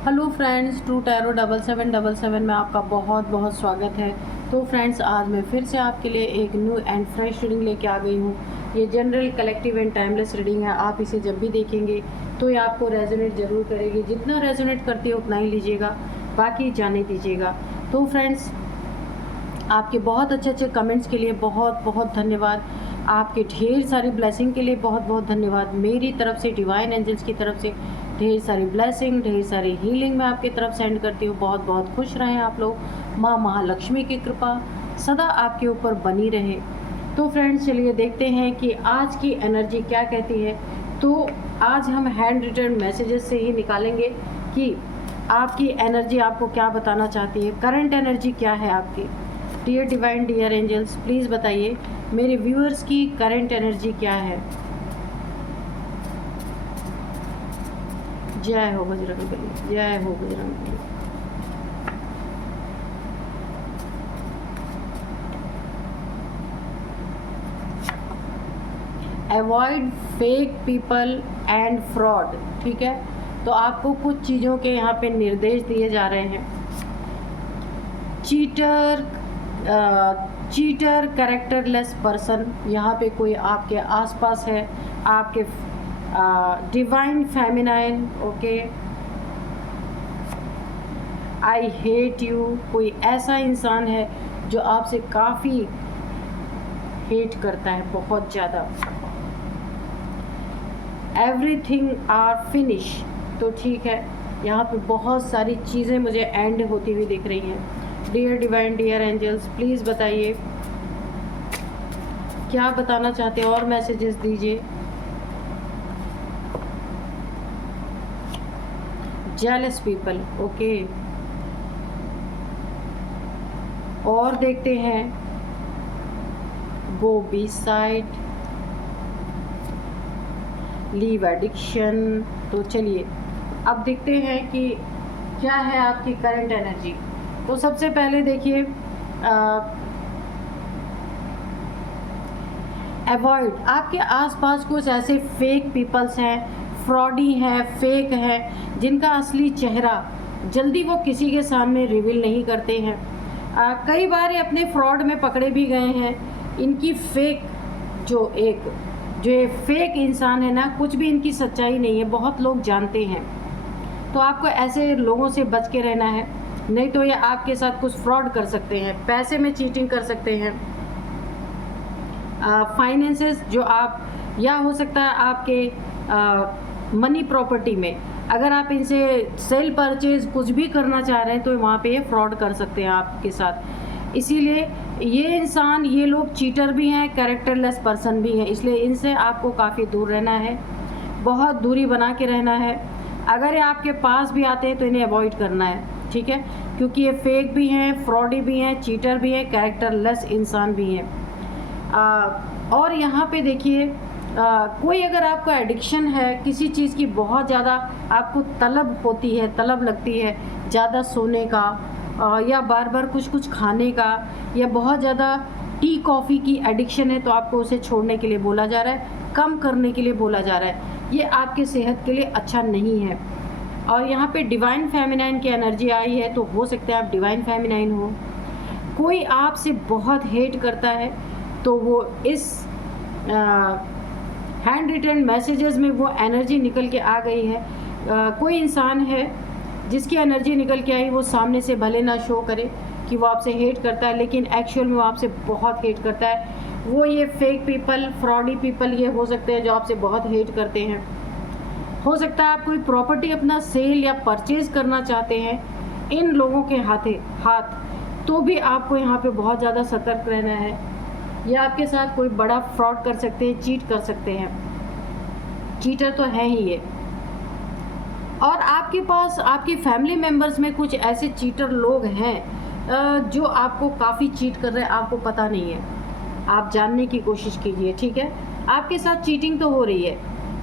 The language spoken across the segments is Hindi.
हेलो फ्रेंड्स, ट्रू टैरो 7777 में आपका बहुत बहुत स्वागत है। तो फ्रेंड्स, आज मैं फिर से आपके लिए एक न्यू एंड फ्रेश रीडिंग लेके आ गई हूँ। ये general, collective and timeless reading है। आप इसे जब भी देखेंगे तो ये आपको रेजोनेट ज़रूर करेगी। जितना रेजोनेट करती है उतना ही लीजिएगा, बाकी जाने दीजिएगा। तो फ्रेंड्स, आपके बहुत अच्छे अच्छे कमेंट्स के लिए बहुत बहुत धन्यवाद। आपके ढेर सारी ब्लेसिंग के लिए बहुत बहुत धन्यवाद। मेरी तरफ से, डिवाइन एंजल्स की तरफ से ढेर सारी ब्लेसिंग, ढेर सारी हीलिंग मैं आपकी तरफ सेंड करती हूँ। बहुत बहुत खुश रहें आप लोग। माँ महालक्ष्मी की कृपा सदा आपके ऊपर बनी रहे। तो फ्रेंड्स, चलिए देखते हैं कि आज की एनर्जी क्या कहती है। तो आज हम हैंड रिटन मैसेजेस से ही निकालेंगे कि आपकी एनर्जी आपको क्या बताना चाहती है। करंट एनर्जी क्या है आपकी। Dear divine, dear angels, please बताइए मेरे व्यूअर्स की करंट एनर्जी क्या है। जय हो बजरंगबली, जय हो Bajrangbali. Avoid fake people and fraud. ठीक है, तो आपको कुछ चीज़ों के यहाँ पे निर्देश दिए जा रहे हैं। चीटर, कैरेक्टरलेस पर्सन, यहाँ पे कोई आपके आसपास है, आपके divine feminine. Okay, I hate you, कोई ऐसा इंसान है जो आपसे काफ़ी हेट करता है, बहुत ज़्यादा। एवरीथिंग आर फिनिश, तो ठीक है, यहाँ पे बहुत सारी चीज़ें मुझे एंड होती हुई दिख रही हैं। Dear divine, dear angels, please बताइए क्या बताना चाहते हैं, और मैसेजेस दीजिए। जेलस पीपल, ओके, और देखते हैं। गो बी साइड, लीव एडिक्शन। तो चलिए अब देखते हैं कि क्या है आपकी करंट एनर्जी। तो सबसे पहले देखिए, अवॉइड, आपके आसपास कुछ ऐसे फेक पीपल्स हैं, फ्रॉडी हैं, फेक हैं, जिनका असली चेहरा जल्दी वो किसी के सामने रिवील नहीं करते हैं। कई बार ये अपने फ्रॉड में पकड़े भी गए हैं। इनकी फेक जो ये फेक इंसान है ना, कुछ भी इनकी सच्चाई नहीं है, बहुत लोग जानते हैं। तो आपको ऐसे लोगों से बच के रहना है, नहीं तो ये आपके साथ कुछ फ्रॉड कर सकते हैं, पैसे में चीटिंग कर सकते हैं, फाइनेंसेस जो आप, या हो सकता है आपके मनी प्रॉपर्टी में, अगर आप इनसे सेल परचेज कुछ भी करना चाह रहे हैं तो वहाँ पे ये फ्रॉड कर सकते हैं आपके साथ। इसीलिए ये इंसान, ये लोग चीटर भी हैं, कैरेक्टरलेस पर्सन भी हैं, इसलिए इनसे आपको काफ़ी दूर रहना है, बहुत दूरी बना के रहना है। अगर ये आपके पास भी आते हैं तो इन्हें अवॉइड करना है, ठीक है, क्योंकि ये फेक भी हैं, फ्रॉडी भी हैं, चीटर भी हैं, कैरेक्टरलेस इंसान भी हैं। और यहाँ पे देखिए, कोई अगर आपको एडिक्शन है किसी चीज़ की, बहुत ज़्यादा आपको तलब होती है, तलब लगती है ज़्यादा सोने का, या बार बार कुछ खाने का, या बहुत ज़्यादा टी कॉफ़ी की एडिक्शन है, तो आपको उसे छोड़ने के लिए बोला जा रहा है, कम करने के लिए बोला जा रहा है। ये आपके सेहत के लिए अच्छा नहीं है। और यहाँ पे डिवाइन फेमिनाइन की एनर्जी आई है, तो हो सकता है आप डिवाइन फेमिनाइन हो। कोई आपसे बहुत हेट करता है, तो वो इस हैंड रिटन मैसेजेस में वो एनर्जी निकल के आ गई है। कोई इंसान है जिसकी एनर्जी निकल के आई, वो सामने से भले ना शो करे कि वो आपसे हेट करता है, लेकिन एक्चुअल में वो आपसे बहुत हेट करता है। वो ये फेक पीपल, फ्रॉडी पीपल ये हो सकते हैं जो आपसे बहुत हेट करते हैं। हो सकता है आप कोई प्रॉपर्टी अपना सेल या परचेज करना चाहते हैं इन लोगों के हाथ, तो भी आपको यहाँ पे बहुत ज़्यादा सतर्क रहना है। ये आपके साथ कोई बड़ा फ्रॉड कर सकते हैं, चीट कर सकते हैं, चीटर तो हैं ही ये। और आपके पास, आपकी फैमिली मेम्बर्स में कुछ ऐसे चीटर लोग हैं जो आपको काफ़ी चीट कर रहे हैं, आपको पता नहीं है। आप जानने की कोशिश कीजिए, ठीक है। आपके साथ चीटिंग तो हो रही है,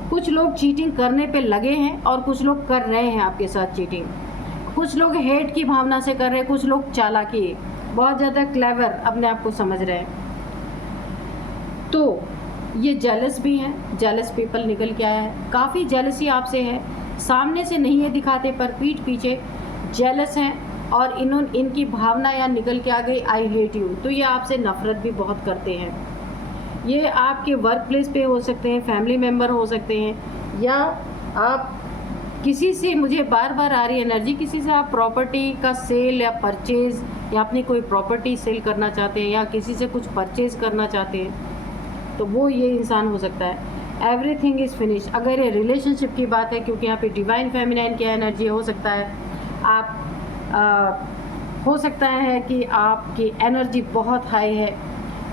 कुछ लोग चीटिंग करने पे लगे हैं और कुछ लोग कर रहे हैं आपके साथ चीटिंग। कुछ लोग हेट की भावना से कर रहे हैं, कुछ लोग चालाकी, बहुत ज़्यादा क्लेवर अपने आप को समझ रहे हैं। तो ये जेलस भी हैं, जेलस पीपल निकल के आया है, काफ़ी जेलसी आपसे है। सामने से नहीं है दिखाते पर पीठ पीछे जेलस हैं और इनकी भावना यहाँ निकल के आ गई आई हेट यू, तो ये आपसे नफ़रत भी बहुत करते हैं। ये आपके वर्क प्लेस पे हो सकते हैं, फैमिली मेम्बर हो सकते हैं, या आप किसी से, मुझे बार बार आ रही एनर्जी, किसी से आप प्रॉपर्टी का सेल या परचेज़ या अपनी कोई प्रॉपर्टी सेल करना चाहते हैं या किसी से कुछ परचेज़ करना चाहते हैं, तो वो ये इंसान हो सकता है। Everything is finish. अगर ये रिलेशनशिप की बात है, क्योंकि यहाँ पे डिवाइन फेमिनाइन की एनर्जी हो सकता है, आप हो सकता है कि आपकी एनर्जी बहुत हाई है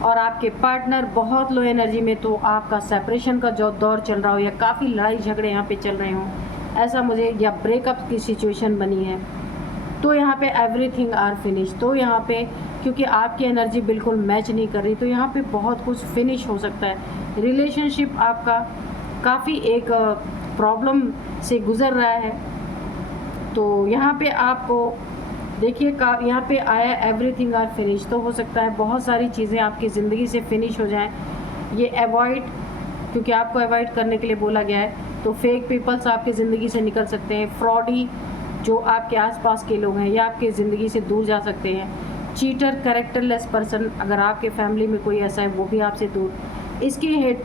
और आपके पार्टनर बहुत लो एनर्जी में, तो आपका सेपरेशन का जो दौर चल रहा हो या काफ़ी लड़ाई झगड़े यहाँ पे चल रहे हों, ऐसा मुझे, या ब्रेकअप की सिचुएशन बनी है, तो यहाँ पे एवरीथिंग आर फिनिश। तो यहाँ पे क्योंकि आपकी एनर्जी बिल्कुल मैच नहीं कर रही, तो यहाँ पे बहुत कुछ फिनिश हो सकता है। रिलेशनशिप आपका काफ़ी एक प्रॉब्लम से गुज़र रहा है, तो यहाँ पे आपको देखिए यहाँ पे आया एवरीथिंग आर फिनिश, तो हो सकता है बहुत सारी चीज़ें आपकी ज़िंदगी से फिनिश हो जाएं। ये अवॉइड, क्योंकि आपको अवॉइड करने के लिए बोला गया है, तो फेक पीपल्स आपकी ज़िंदगी से निकल सकते हैं। फ्रॉडी जो आपके आसपास के लोग हैं ये आपके ज़िंदगी से दूर जा सकते हैं। चीटर, कैरेक्टरलेस पर्सन, अगर आपके फैमिली में कोई ऐसा है, वो भी आपसे दूर। इसकी हेट,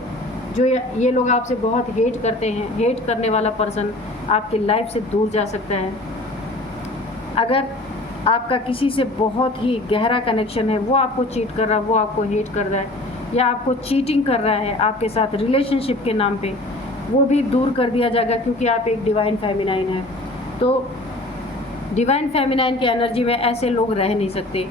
जो ये लोग आपसे बहुत हेट करते हैं, हेट करने वाला पर्सन आपकी लाइफ से दूर जा सकता है। अगर आपका किसी से बहुत ही गहरा कनेक्शन है, वो आपको चीट कर रहा है, वो आपको हेट कर रहा है या आपको चीटिंग कर रहा है आपके साथ रिलेशनशिप के नाम पे, वो भी दूर कर दिया जाएगा, क्योंकि आप एक डिवाइन फेमिनाइन है। तो डिवाइन फेमिनाइन की एनर्जी में ऐसे लोग रह नहीं सकते,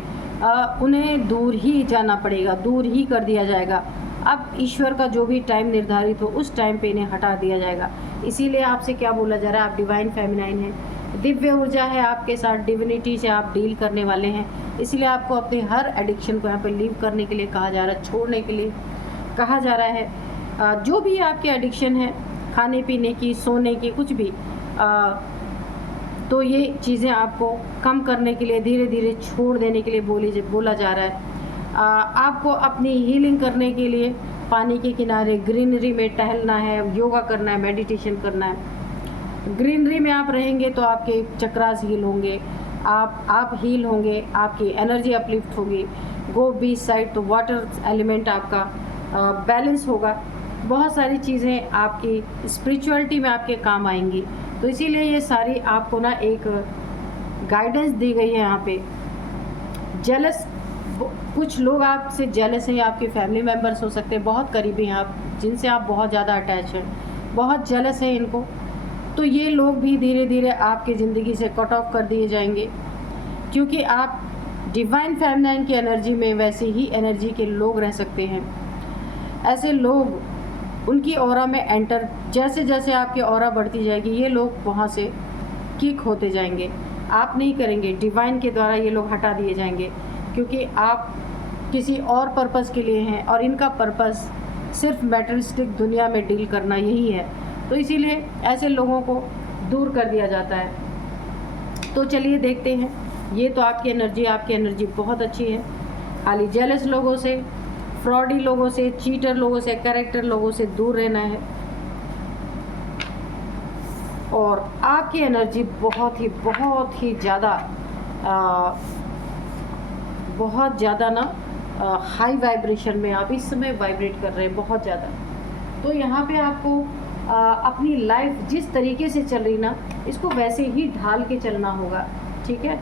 उन्हें दूर ही जाना पड़ेगा, दूर ही कर दिया जाएगा। अब ईश्वर का जो भी टाइम निर्धारित हो उस टाइम पे इन्हें हटा दिया जाएगा। इसीलिए आपसे क्या बोला जा रहा है, आप डिवाइन फेमिनाइन हैं, दिव्य ऊर्जा है आपके साथ, डिविनिटी से आप डील करने वाले हैं। इसलिए आपको अपनी हर एडिक्शन को यहाँ पे लीव करने के लिए कहा जा रहा है, छोड़ने के लिए कहा जा रहा है। जो भी आपकी एडिक्शन है, खाने पीने की, सोने की, कुछ भी, तो ये चीज़ें आपको कम करने के लिए, धीरे धीरे छोड़ देने के लिए बोला जा रहा है। आपको अपनी हीलिंग करने के लिए पानी के किनारे, ग्रीनरी में टहलना है, योगा करना है, मेडिटेशन करना है। ग्रीनरी में आप रहेंगे तो आपके चक्रास हील होंगे, आप हील होंगे, आपकी एनर्जी अपलिफ्ट होगी। गो बीच साइड, तो वाटर एलिमेंट आपका बैलेंस होगा। बहुत सारी चीज़ें आपकी स्पिरिचुअलिटी में आपके काम आएंगी। तो इसीलिए ये सारी आपको ना एक गाइडेंस दी गई है यहाँ पे। जेलस, कुछ लोग आपसे जेलस हैं, आपके फैमिली मेम्बर्स हो सकते हैं, बहुत करीबी हैं आप, जिनसे आप बहुत ज़्यादा अटैच हैं, बहुत जेलस हैं इनको, तो ये लोग भी धीरे धीरे आपकी ज़िंदगी से कट ऑफ कर दिए जाएंगे, क्योंकि आप डिवाइन फेमिनाइन की एनर्जी में वैसे ही एनर्जी के लोग रह सकते हैं। ऐसे लोग, उनकी ऑरा में एंटर, जैसे जैसे आपकी ऑरा बढ़ती जाएगी, ये लोग वहाँ से किक होते जाएंगे। आप नहीं करेंगे, डिवाइन के द्वारा ये लोग हटा दिए जाएंगे, क्योंकि आप किसी और पर्पस के लिए हैं और इनका पर्पस सिर्फ मैटेरियलिस्टिक दुनिया में डील करना यही है। तो इसीलिए ऐसे लोगों को दूर कर दिया जाता है। तो चलिए देखते हैं। ये तो आपकी एनर्जी बहुत अच्छी है। खाली जेलस लोगों से, फ्रॉडी लोगों से, चीटर लोगों से, कैरेक्टर लोगों से दूर रहना है। और आपकी एनर्जी बहुत ही ज़्यादा ना हाई वाइब्रेशन में आप इस समय वाइब्रेट कर रहे हैं, बहुत ज़्यादा। तो यहाँ पे आपको अपनी लाइफ जिस तरीके से चल रही ना, इसको वैसे ही ढाल के चलना होगा, ठीक है।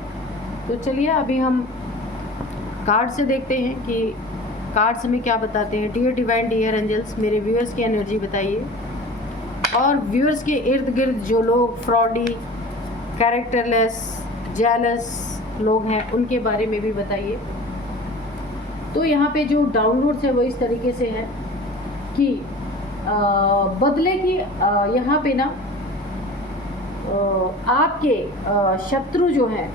तो चलिए अभी हम कार्ड से देखते हैं कि कार्ड्स में क्या बताते हैं। डियर डिवाइन, डियर एंजल्स, मेरे व्यूअर्स की एनर्जी बताइए, और व्यूअर्स के इर्द गिर्द जो लोग फ्रॉडी, कैरेक्टरलेस, जेलस लोग हैं, उनके बारे में भी बताइए। तो यहाँ पे जो डाउनलोड्स है वो इस तरीके से है कि बदले की यहाँ पे ना आपके शत्रु जो हैं,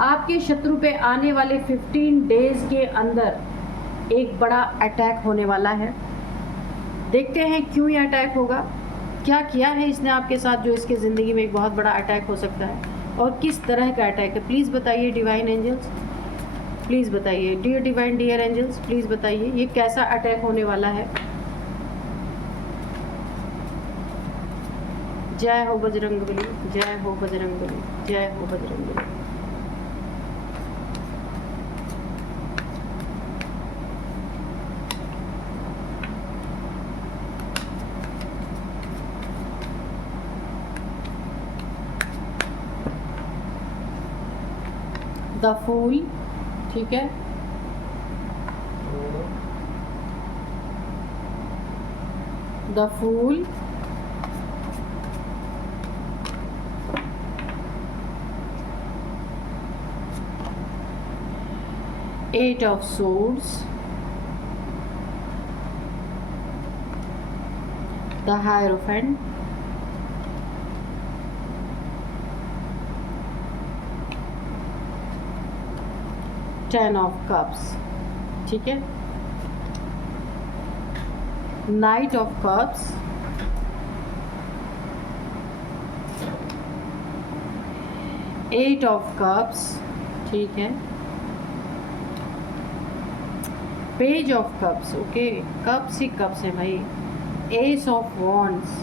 आपके शत्रु पे आने वाले 15 डेज के अंदर एक बड़ा अटैक होने वाला है। देखते हैं क्यों ये अटैक होगा, क्या किया है इसने आपके साथ जो इसके ज़िंदगी में एक बहुत बड़ा अटैक हो सकता है, और किस तरह का अटैक है। प्लीज़ बताइए डिवाइन एंजल्स, प्लीज़ बताइए। Dear divine, dear angels, please बताइए ये कैसा अटैक होने वाला है। जय हो बजरंगबली, जय हो बजरंगबली, जय हो बजरंगबली। द फूल, ठीक है, the fool, eight of swords, the hierophant, ten of cups, ठीक है, knight of cups, eight of cups, ठीक है, page of cups, okay, cups ही कप्स है भाई, एस ऑफ वॉन्ड्स,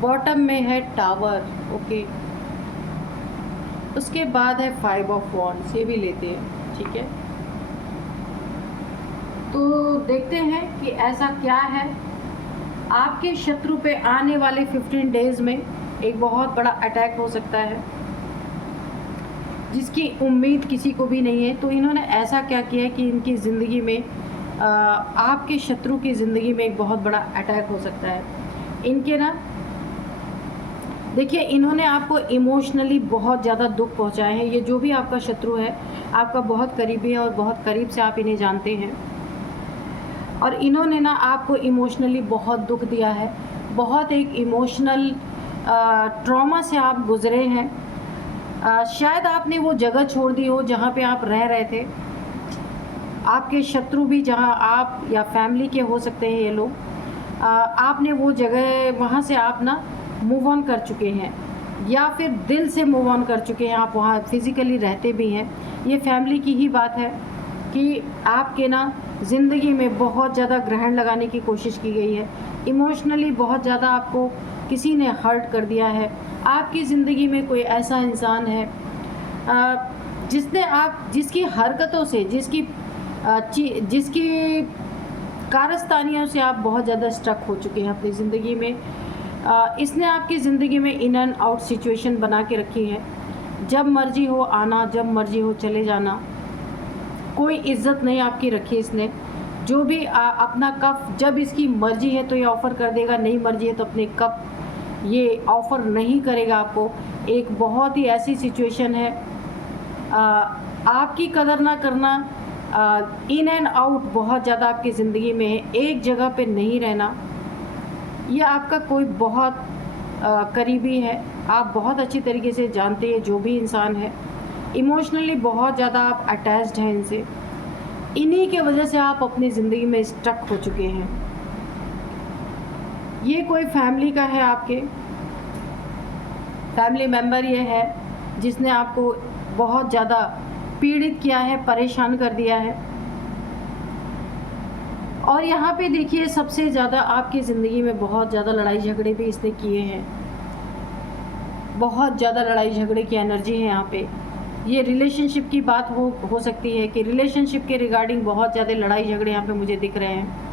बॉटम में है टावर, ओके, उसके बाद है फाइव ऑफ वॉन्ड्स, ये भी लेते हैं, ठीक है। तो देखते हैं कि ऐसा क्या है। आपके शत्रु पे आने वाले 15 डेज में एक बहुत बड़ा अटैक हो सकता है जिसकी उम्मीद किसी को भी नहीं है। तो इन्होंने ऐसा क्या किया है कि इनकी ज़िंदगी में आपके शत्रु की ज़िंदगी में एक बहुत बड़ा अटैक हो सकता है। इनके ना देखिए, इन्होंने आपको इमोशनली बहुत ज़्यादा दुख पहुंचाए हैं। ये जो भी आपका शत्रु है आपका बहुत करीबी है और बहुत करीब से आप इन्हें जानते हैं, और इन्होंने ना आपको इमोशनली बहुत दुख दिया है। बहुत एक इमोशनल ट्रॉमा से आप गुज़रे हैं। शायद आपने वो जगह छोड़ दी हो जहाँ पे आप रह रहे थे। आपके शत्रु भी जहाँ आप या फैमिली के हो सकते हैं ये लोग, आपने वो जगह वहाँ से आप ना मूव ऑन कर चुके हैं, या फिर दिल से मूव ऑन कर चुके हैं। आप वहाँ फिज़िकली रहते भी हैं। ये फैमिली की ही बात है कि आपके ना ज़िंदगी में बहुत ज़्यादा ग्रहण लगाने की कोशिश की गई है। इमोशनली बहुत ज़्यादा आपको किसी ने हर्ट कर दिया है। आपकी ज़िंदगी में कोई ऐसा इंसान है जिसकी हरकतों से, जिसकी कारस्तानियों से आप बहुत ज़्यादा स्टक हो चुके हैं अपनी ज़िंदगी में। इसने आपकी ज़िंदगी में इन एंड आउट सिचुएशन बना के रखी है। जब मर्जी हो आना, जब मर्जी हो चले जाना, कोई इज्जत नहीं आपकी रखी इसने। जो भी अपना कप, जब इसकी मर्जी है तो ये ऑफ़र कर देगा, नहीं मर्जी है तो अपने कप ये ऑफ़र नहीं करेगा आपको। एक बहुत ही ऐसी सिचुएशन है, आपकी कदर ना करना, इन एंड आउट बहुत ज़्यादा आपकी ज़िंदगी में है। एक जगह पे नहीं रहना, ये आपका कोई बहुत करीबी है। आप बहुत अच्छी तरीके से जानते हैं जो भी इंसान है। इमोशनली बहुत ज़्यादा आप अटैच्ड हैं इनसे। इन्हीं के वजह से आप अपनी ज़िंदगी में स्टक हो चुके हैं। ये कोई फैमिली का है, आपके फैमिली मेम्बर ये है जिसने आपको बहुत ज़्यादा पीड़ित किया है, परेशान कर दिया है। और यहाँ पे देखिए, सबसे ज़्यादा आपकी ज़िंदगी में बहुत ज़्यादा लड़ाई झगड़े भी इसने किए हैं। बहुत ज़्यादा लड़ाई झगड़े की एनर्जी है यहाँ पे। ये रिलेशनशिप की बात हो सकती है कि रिलेशनशिप के रिगार्डिंग बहुत ज़्यादा लड़ाई झगड़े यहाँ पे मुझे दिख रहे हैं।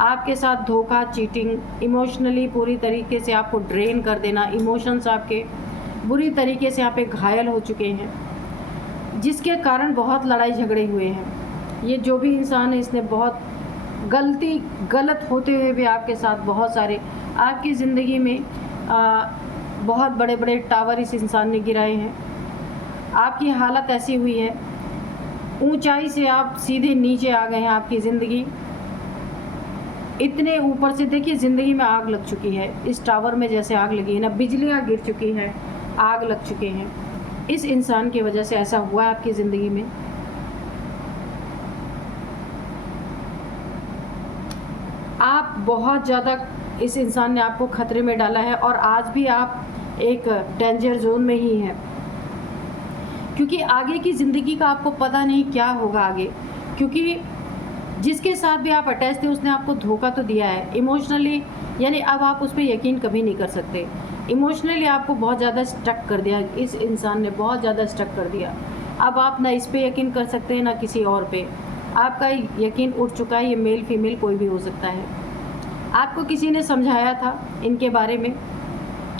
आपके साथ धोखा, चीटिंग, इमोशनली पूरी तरीके से आपको ड्रेन कर देना, इमोशंस आपके बुरी तरीके से यहाँ पे घायल हो चुके हैं, जिसके कारण बहुत लड़ाई झगड़े हुए हैं। ये जो भी इंसान है इसने बहुत गलत होते हुए भी आपके साथ बहुत सारे आपकी ज़िंदगी में बहुत बड़े बड़े टावर इस इंसान ने गिराए हैं। आपकी हालत ऐसी हुई है, ऊंचाई से आप सीधे नीचे आ गए हैं। आपकी ज़िंदगी इतने ऊपर से, देखिए ज़िंदगी में आग लग चुकी है। इस टावर में जैसे आग लगी है ना, बिजलियाँ गिर चुकी है, आग लग चुके हैं। इस इंसान की वजह से ऐसा हुआ है आपकी ज़िंदगी में। आप बहुत ज़्यादा, इस इंसान ने आपको खतरे में डाला है और आज भी आप एक डेंजर जोन में ही हैं, क्योंकि आगे की ज़िंदगी का आपको पता नहीं क्या होगा आगे। क्योंकि जिसके साथ भी आप अटैच थे उसने आपको धोखा तो दिया है इमोशनली, यानी अब आप उस पर यकीन कभी नहीं कर सकते। इमोशनली आपको बहुत ज़्यादा स्टक कर दिया, इस इंसान ने बहुत ज़्यादा स्टक कर दिया। अब आप ना इस पे यकीन कर सकते हैं ना किसी और पे, आपका यकीन उठ चुका है। ये मेल फीमेल कोई भी हो सकता है। आपको किसी ने समझाया था इनके बारे में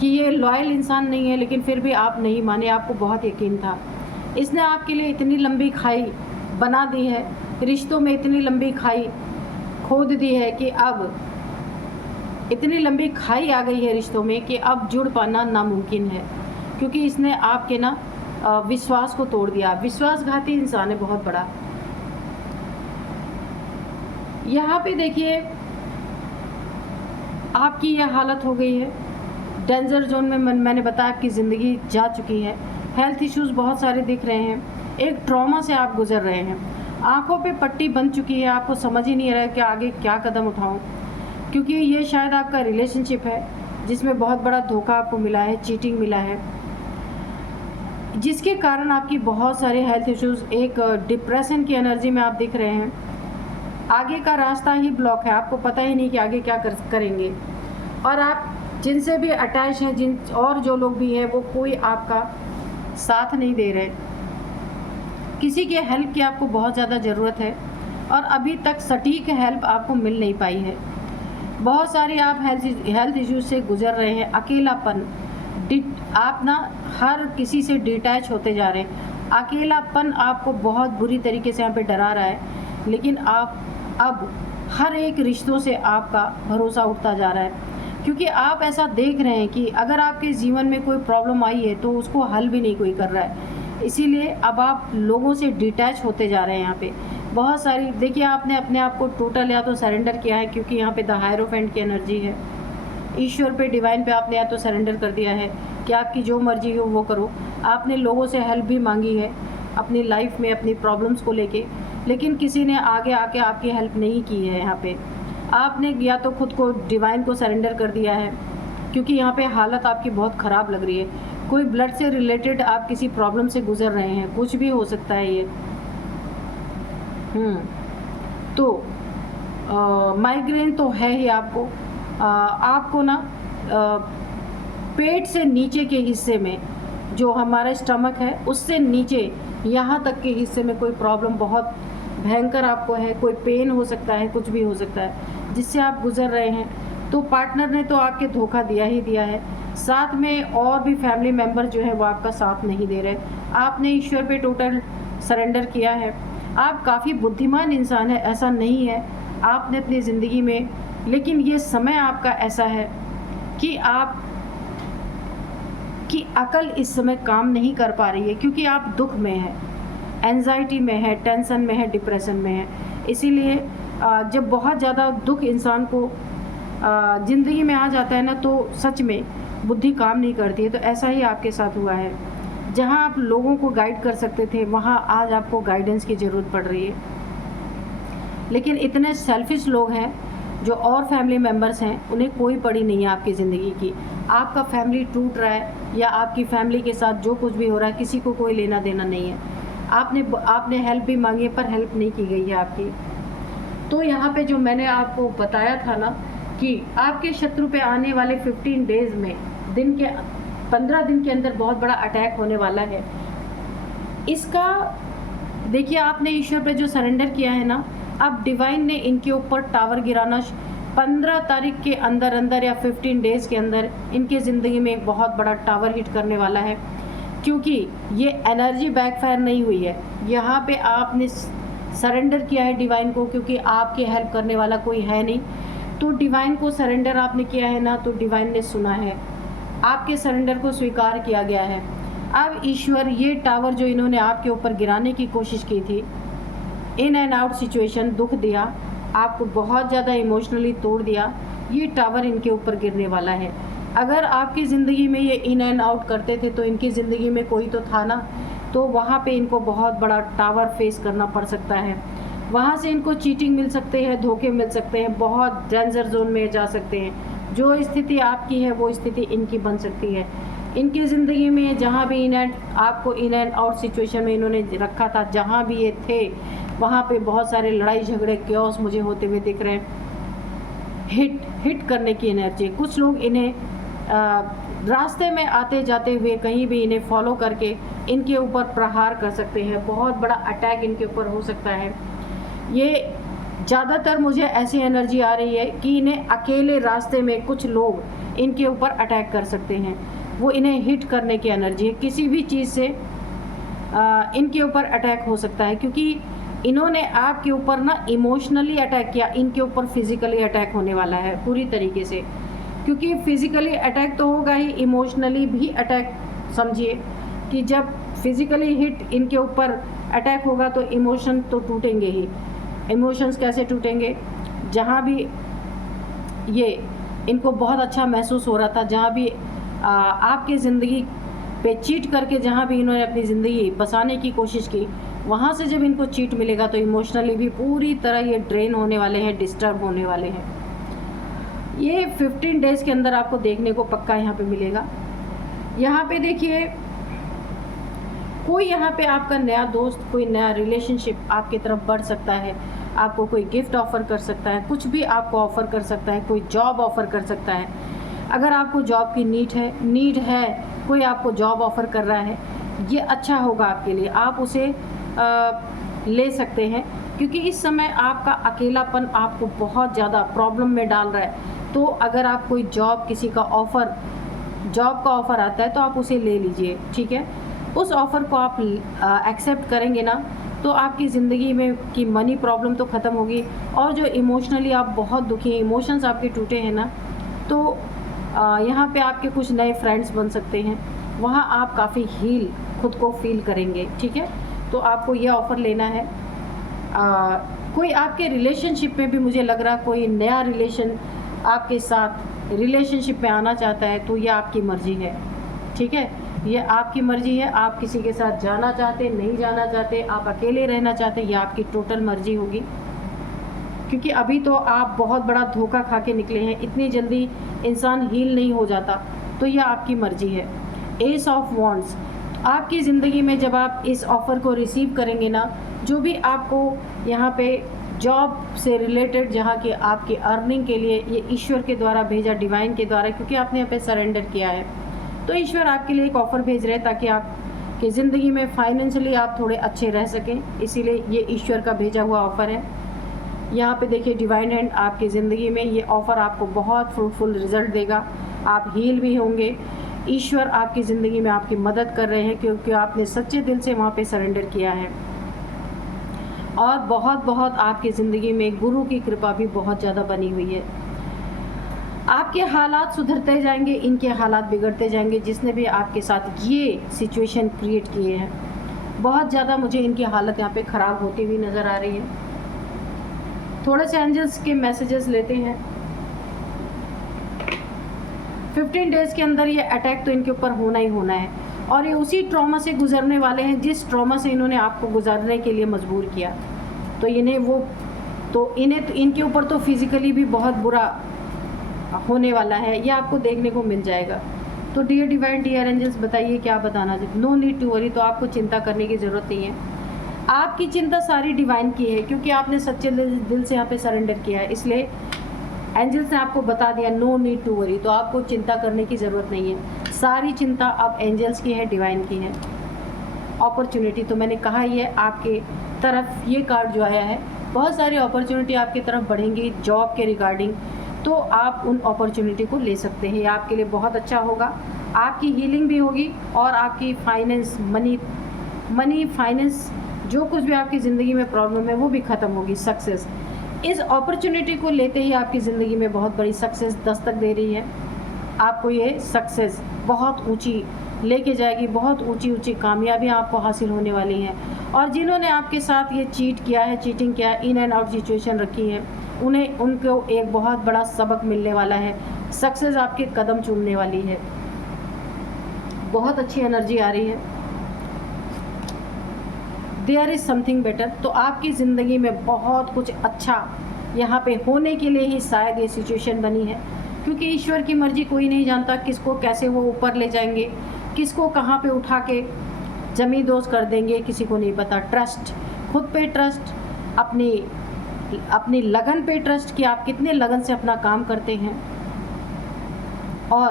कि ये लॉयल इंसान नहीं है, लेकिन फिर भी आप नहीं माने, आपको बहुत यकीन था। इसने आपके लिए इतनी लंबी खाई बना दी है, रिश्तों में इतनी लंबी खाई खोद दी है कि अब इतनी लंबी खाई आ गई है रिश्तों में कि अब जुड़ पाना नामुमकिन है, क्योंकि इसने आपके ना विश्वास को तोड़ दिया। विश्वासघाती इंसान है बहुत बड़ा। यहाँ पे देखिए आपकी यह हालत हो गई है, डेंजर जोन में। मैंने बताया आपकी ज़िंदगी जा चुकी है। हेल्थ इश्यूज़ बहुत सारे दिख रहे हैं, एक ट्रॉमा से आप गुजर रहे हैं, आंखों पे पट्टी बन चुकी है, आपको समझ ही नहीं आ रहा है कि आगे क्या कदम उठाऊं, क्योंकि ये शायद आपका रिलेशनशिप है जिसमें बहुत बड़ा धोखा आपको मिला है, चीटिंग मिला है, जिसके कारण आपकी बहुत सारे हेल्थ इश्यूज़, एक डिप्रेशन की एनर्जी में आप दिख रहे हैं। आगे का रास्ता ही ब्लॉक है, आपको पता ही नहीं कि आगे क्या करेंगे। और आप जिनसे भी अटैच हैं, जिन और जो लोग भी हैं, वो कोई आपका साथ नहीं दे रहे। किसी के हेल्प की आपको बहुत ज़्यादा ज़रूरत है और अभी तक सटीक हेल्प आपको मिल नहीं पाई है। बहुत सारे आप हेल्थ इश्यूज से गुजर रहे हैं। अकेलापन, आप ना हर किसी से डिटैच होते जा रहे हैं। अकेलापन आपको बहुत बुरी तरीके से यहाँ पे डरा रहा है, लेकिन आप अब हर एक रिश्तों से आपका भरोसा उठता जा रहा है, क्योंकि आप ऐसा देख रहे हैं कि अगर आपके जीवन में कोई प्रॉब्लम आई है तो उसको हल भी नहीं कोई कर रहा है। इसीलिए अब आप लोगों से डिटैच होते जा रहे हैं। यहाँ पे बहुत सारी, देखिए आपने अपने आप को टोटल या तो सरेंडर किया है, क्योंकि यहाँ पे द हायरोफेंट की एनर्जी है। ईश्वर पे, डिवाइन पे आपने या तो सरेंडर कर दिया है कि आपकी जो मर्जी हो वो करो। आपने लोगों से हेल्प भी मांगी है अपनी लाइफ में, अपनी प्रॉब्लम्स को लेके, लेकिन किसी ने आगे आके आपकी हेल्प नहीं की है। यहाँ पे आपने या तो खुद को डिवाइन को सरेंडर कर दिया है, क्योंकि यहाँ पे हालत आपकी बहुत ख़राब लग रही है। कोई ब्लड से रिलेटेड आप किसी प्रॉब्लम से गुजर रहे हैं, कुछ भी हो सकता है ये। तो माइग्रेन तो है ही आपको। आपको ना पेट से नीचे के हिस्से में, जो हमारा स्टमक है उससे नीचे यहाँ तक के हिस्से में कोई प्रॉब्लम बहुत भयंकर आपको है। कोई पेन हो सकता है, कुछ भी हो सकता है जिससे आप गुजर रहे हैं। तो पार्टनर ने तो आपके धोखा दिया ही दिया है, साथ में और भी फैमिली मेम्बर जो है वो आपका साथ नहीं दे रहे। आपने ईश्वर पे टोटल सरेंडर किया है। आप काफ़ी बुद्धिमान इंसान है, ऐसा नहीं है आपने अपनी ज़िंदगी में, लेकिन ये समय आपका ऐसा है कि आप की अकल इस समय काम नहीं कर पा रही है, क्योंकि आप दुख में हैं, एंजाइटी में है, टेंशन में है, डिप्रेशन में है। इसीलिए जब बहुत ज़्यादा दुख इंसान को ज़िंदगी में आ जाता है ना, तो सच में बुद्धि काम नहीं करती है। तो ऐसा ही आपके साथ हुआ है। जहाँ आप लोगों को गाइड कर सकते थे, वहाँ आज आपको गाइडेंस की ज़रूरत पड़ रही है। लेकिन इतने सेल्फिश लोग हैं जो और फैमिली मेम्बर्स हैं, उन्हें कोई पड़ी नहीं है आपकी ज़िंदगी की। आपका फैमिली टूट रहा है या आपकी फैमिली के साथ जो कुछ भी हो रहा है, किसी को कोई लेना देना नहीं है। आपने हेल्प भी मांगी है, पर हेल्प नहीं की गई है आपकी। तो यहाँ पे जो मैंने आपको बताया था ना कि आपके शत्रु पे आने वाले 15 डेज़ में, 15 दिन के अंदर बहुत बड़ा अटैक होने वाला है। इसका देखिए, आपने ईश्वर पे जो सरेंडर किया है ना, अब डिवाइन ने इनके ऊपर टावर गिराना 15 तारीख के अंदर या 15 डेज़ के अंदर इनके ज़िंदगी में एक बहुत बड़ा टावर हिट करने वाला है, क्योंकि ये एनर्जी बैकफायर नहीं हुई है। यहाँ पे आपने सरेंडर किया है डिवाइन को, क्योंकि आपकी हेल्प करने वाला कोई है नहीं। तो डिवाइन को सरेंडर आपने किया है ना, तो डिवाइन ने सुना है, आपके सरेंडर को स्वीकार किया गया है। अब ईश्वर, ये टावर जो इन्होंने आपके ऊपर गिराने की कोशिश की थी, इन एंड आउट सिचुएशन, दुख दिया, आपको बहुत ज़्यादा इमोशनली तोड़ दिया, ये टावर इनके ऊपर गिरने वाला है। अगर आपकी ज़िंदगी में ये इन एंड आउट करते थे तो इनकी ज़िंदगी में कोई तो था ना, तो वहाँ पे इनको बहुत बड़ा टावर फेस करना पड़ सकता है। वहाँ से इनको चीटिंग मिल सकते हैं, धोखे मिल सकते हैं, बहुत डेंजर जोन में जा सकते हैं। जो स्थिति आपकी है वो स्थिति इनकी बन सकती है। इनकी ज़िंदगी में जहाँ भी आपको इन एंड आउट सिचुएशन में इन्होंने रखा था, जहाँ भी ये थे, वहाँ पे बहुत सारे लड़ाई झगड़े क्योस मुझे होते हुए दिख रहे हैं। हिट करने की एनर्जी। कुछ लोग इन्हें रास्ते में आते जाते हुए कहीं भी इन्हें फॉलो करके इनके ऊपर प्रहार कर सकते हैं, बहुत बड़ा अटैक इनके ऊपर हो सकता है। ये ज़्यादातर मुझे ऐसी एनर्जी आ रही है कि इन्हें अकेले रास्ते में कुछ लोग इनके ऊपर अटैक कर सकते हैं, वो इन्हें हिट करने की एनर्जी है। किसी भी चीज़ से इनके ऊपर अटैक हो सकता है, क्योंकि इन्होंने आपके ऊपर ना इमोशनली अटैक किया, इनके ऊपर फिज़िकली अटैक होने वाला है पूरी तरीके से। क्योंकि फिज़िकली अटैक तो होगा ही, इमोशनली भी अटैक समझिए कि जब फिज़िकली हिट इनके ऊपर अटैक होगा तो इमोशन तो टूटेंगे ही। इमोशंस कैसे टूटेंगे? जहाँ भी ये इनको बहुत अच्छा महसूस हो रहा था, जहाँ भी आपकी ज़िंदगी पे चीट करके जहाँ भी इन्होंने अपनी ज़िंदगी बसाने की कोशिश की, वहाँ से जब इनको चीट मिलेगा तो इमोशनली भी पूरी तरह ये ड्रेन होने वाले हैं, डिस्टर्ब होने वाले हैं। ये 15 डेज़ के अंदर आपको देखने को पक्का यहाँ पे मिलेगा। यहाँ पे देखिए, कोई यहाँ पे आपका नया दोस्त, कोई नया रिलेशनशिप आपकी तरफ बढ़ सकता है, आपको कोई गिफ्ट ऑफ़र कर सकता है, कुछ भी आपको ऑफ़र कर सकता है, कोई जॉब ऑफ़र कर सकता है। अगर आपको जॉब की नीड है, कोई आपको जॉब ऑफ़र कर रहा है, ये अच्छा होगा आपके लिए, आप उसे ले सकते हैं। क्योंकि इस समय आपका अकेलापन आपको बहुत ज़्यादा प्रॉब्लम में डाल रहा है। तो अगर आप कोई जॉब का ऑफ़र आता है तो आप उसे ले लीजिए, ठीक है। उस ऑफ़र को आप एक्सेप्ट करेंगे ना, तो आपकी ज़िंदगी में की मनी प्रॉब्लम तो ख़त्म होगी, और जो इमोशनली आप बहुत दुखी हैं, इमोशंस आपके टूटे हैं ना, तो यहाँ पे आपके कुछ नए फ्रेंड्स बन सकते हैं। वहाँ आप काफ़ी हील खुद को फील करेंगे, ठीक है। तो आपको ये ऑफ़र लेना है। कोई आपके रिलेशनशिप में भी मुझे लग रहा कोई नया रिलेशन आपके साथ रिलेशनशिप में आना चाहता है, तो ये आपकी मर्ज़ी है, ठीक है। ये आपकी मर्ज़ी है, आप किसी के साथ जाना चाहते, नहीं जाना चाहते, आप अकेले रहना चाहते, ये आपकी टोटल मर्ज़ी होगी। क्योंकि अभी तो आप बहुत बड़ा धोखा खा के निकले हैं, इतनी जल्दी इंसान हील नहीं हो जाता, तो यह आपकी मर्ज़ी है। एस ऑफ वॉन्ड्स, आपकी ज़िंदगी में जब आप इस ऑफ़र को रिसीव करेंगे ना, जो भी आपको यहाँ पे जॉब से रिलेटेड, जहाँ की आपकी अर्निंग के लिए ये ईश्वर के द्वारा भेजा, डिवाइन के द्वारा, क्योंकि आपने यहाँ पे सरेंडर किया है, तो ईश्वर आपके लिए एक ऑफ़र भेज रहे हैं ताकि आपकी ज़िंदगी में फाइनेंशियली आप थोड़े अच्छे रह सकें। इसीलिए ये ईश्वर का भेजा हुआ ऑफ़र है। यहाँ पे देखिए, डिवाइन हैंड आपकी ज़िंदगी में ये ऑफ़र आपको बहुत फ्रूटफुल रिज़ल्ट देगा, आप हील भी होंगे। ईश्वर आपकी ज़िंदगी में आपकी मदद कर रहे हैं, क्योंकि आपने सच्चे दिल से वहाँ पे सरेंडर किया है। और बहुत बहुत आपकी ज़िंदगी में गुरु की कृपा भी बहुत ज़्यादा बनी हुई है। आपके हालात सुधरते जाएंगे, इनके हालात बिगड़ते जाएंगे। जिसने भी आपके साथ ये सिचुएशन क्रिएट किए हैं, बहुत ज़्यादा मुझे इनकी हालत यहाँ पे ख़राब होती हुई नज़र आ रही है। थोड़े से एंजल्स के मैसेजेस लेते हैं। 15 डेज़ के अंदर ये अटैक तो इनके ऊपर होना ही होना है, और ये उसी ट्रॉमा से गुजरने वाले हैं जिस ट्रॉमा से इन्होंने आपको गुजरने के लिए मजबूर किया। तो इनके ऊपर तो फिज़िकली भी बहुत बुरा होने वाला है, ये आपको देखने को मिल जाएगा। तो डियर डिवाइन, डियर एंजल्स, बताइए क्या बताना चाहिए। नो नीड टू वरी, तो आपको चिंता करने की ज़रूरत नहीं है। आपकी चिंता सारी डिवाइन की है, क्योंकि आपने सच्चे दिल से यहाँ पे सरेंडर किया है। इसलिए एंजल्स ने आपको बता दिया नो नीड टू वरी, तो आपको चिंता करने की ज़रूरत नहीं है। सारी चिंता अब एंजल्स की है, डिवाइन की है। अपॉर्चुनिटी तो मैंने कहा ही है, आपके तरफ ये कार्ड जो आया है, बहुत सारी अपॉर्चुनिटी आपकी तरफ बढ़ेंगी जॉब के रिगार्डिंग, तो आप उन अपॉर्चुनिटी को ले सकते हैं। आपके लिए बहुत अच्छा होगा, आपकी हीलिंग भी होगी, और आपकी फाइनेंस, मनी फाइनेंस, जो कुछ भी आपकी ज़िंदगी में प्रॉब्लम है वो भी ख़त्म होगी। सक्सेस, इस अपॉर्चुनिटी को लेते ही आपकी ज़िंदगी में बहुत बड़ी सक्सेस दस्तक दे रही है। आपको ये सक्सेस बहुत ऊंची लेके जाएगी, बहुत ऊंची ऊंची कामयाबियाँ आपको हासिल होने वाली हैं। और जिन्होंने आपके साथ ये चीटिंग किया है, इन एंड आउट सिचुएशन रखी है, उनको एक बहुत बड़ा सबक मिलने वाला है। सक्सेस आपके कदम चूमने वाली है। बहुत अच्छी एनर्जी आ रही है। देयर इज़ समथिंग बेटर, तो आपकी ज़िंदगी में बहुत कुछ अच्छा यहाँ पे होने के लिए ही शायद ये सिचुएशन बनी है, क्योंकि ईश्वर की मर्जी कोई नहीं जानता, किसको कैसे वो ऊपर ले जाएंगे, किसको कहाँ पे उठा के जमींदोज कर देंगे, किसी को नहीं पता। ट्रस्ट, खुद पे ट्रस्ट, अपनी अपनी लगन पे ट्रस्ट कि आप कितने लगन से अपना काम करते हैं, और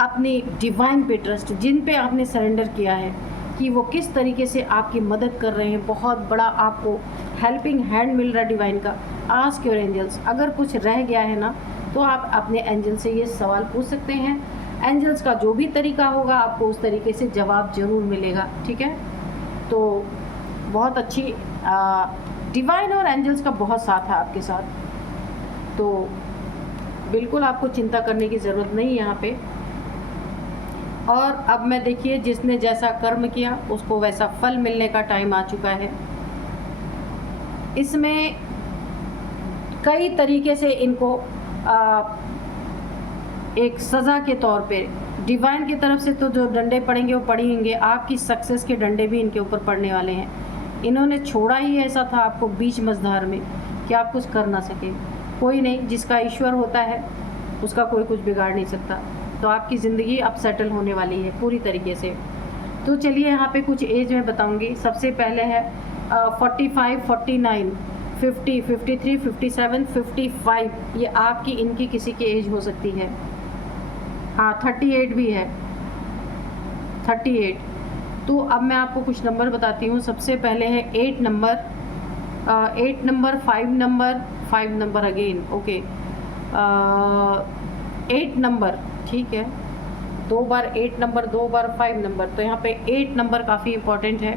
अपनी डिवाइन पे ट्रस्ट, जिन पे आपने सरेंडर किया है कि वो किस तरीके से आपकी मदद कर रहे हैं। बहुत बड़ा आपको हेल्पिंग हैंड मिल रहा है डिवाइन का। आस्क योर एंजल्स, अगर कुछ रह गया है ना तो आप अपने एंजल से ये सवाल पूछ सकते हैं। एंजल्स का जो भी तरीका होगा आपको उस तरीके से जवाब ज़रूर मिलेगा, ठीक है। तो बहुत अच्छी डिवाइन और एंजल्स का बहुत साथ है आपके साथ, तो बिल्कुल आपको चिंता करने की ज़रूरत नहीं यहाँ पे। और अब मैं देखिए, जिसने जैसा कर्म किया उसको वैसा फल मिलने का टाइम आ चुका है। इसमें कई तरीके से इनको एक सज़ा के तौर पे डिवाइन की तरफ से तो जो डंडे पड़ेंगे वो पड़ेंगे, आपकी सक्सेस के डंडे भी इनके ऊपर पड़ने वाले हैं। इन्होंने छोड़ा ही ऐसा था आपको बीच मझधार में कि आप कुछ कर ना सके। कोई नहीं, जिसका ईश्वर होता है उसका कोई कुछ बिगाड़ नहीं सकता। तो आपकी ज़िंदगी अब सेटल होने वाली है पूरी तरीके से। तो चलिए यहाँ पे कुछ एज मैं बताऊँगी। सबसे पहले है 45, 49, 50, 53, 57, 55, ये आपकी इनकी किसी की एज हो सकती है। हाँ, 38 भी है, 38। तो अब मैं आपको कुछ नंबर बताती हूँ। सबसे पहले है 8 number, 8 number, 5 number, 5 number again, okay, 8 number, ठीक है, 2 बार 8 नंबर, 2 बार 5 नंबर। तो यहाँ पे 8 नंबर काफ़ी इम्पोर्टेंट है।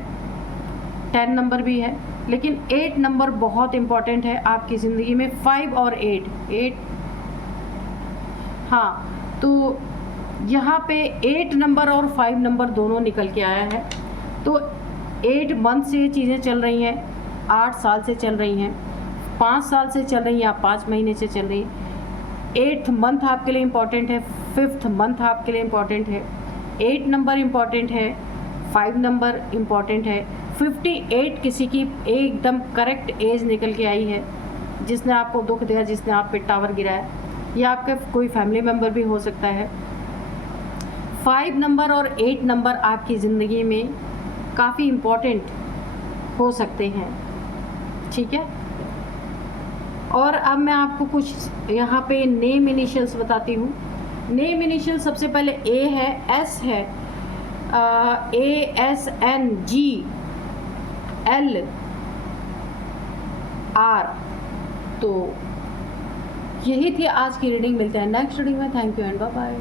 10 नंबर भी है, लेकिन 8 नंबर बहुत इम्पोर्टेंट है आपकी ज़िंदगी में। 5 और 8, हाँ, तो यहाँ पे 8 नंबर और 5 नंबर दोनों निकल के आया है। तो 8 मंथ से ये चीज़ें चल रही हैं, 8 साल से चल रही हैं, 5 साल से चल रही हैं या 5 महीने से चल रही हैं। 8th मंथ आपके लिए इम्पॉर्टेंट है, 5th मंथ आपके लिए इम्पॉर्टेंट है, 8 नंबर इम्पॉर्टेंट है, 5 नंबर इम्पॉर्टेंट है। 58 किसी की एकदम करेक्ट एज निकल के आई है, जिसने आपको दुख दिया, जिसने आप पे टावर गिराया, या आपका कोई फैमिली मेम्बर भी हो सकता है। 5 नंबर और 8 नंबर आपकी ज़िंदगी में काफ़ी इम्पॉर्टेंट हो सकते हैं, ठीक है। और अब मैं आपको कुछ यहाँ पे नेम इनिशियल्स बताती हूँ। नेम इनिशियल सबसे पहले ए है, एस है, ASN, G, L, R। तो यही थी आज की रीडिंग। मिलते हैं नेक्स्ट रीडिंग में। Thank you and bye bye.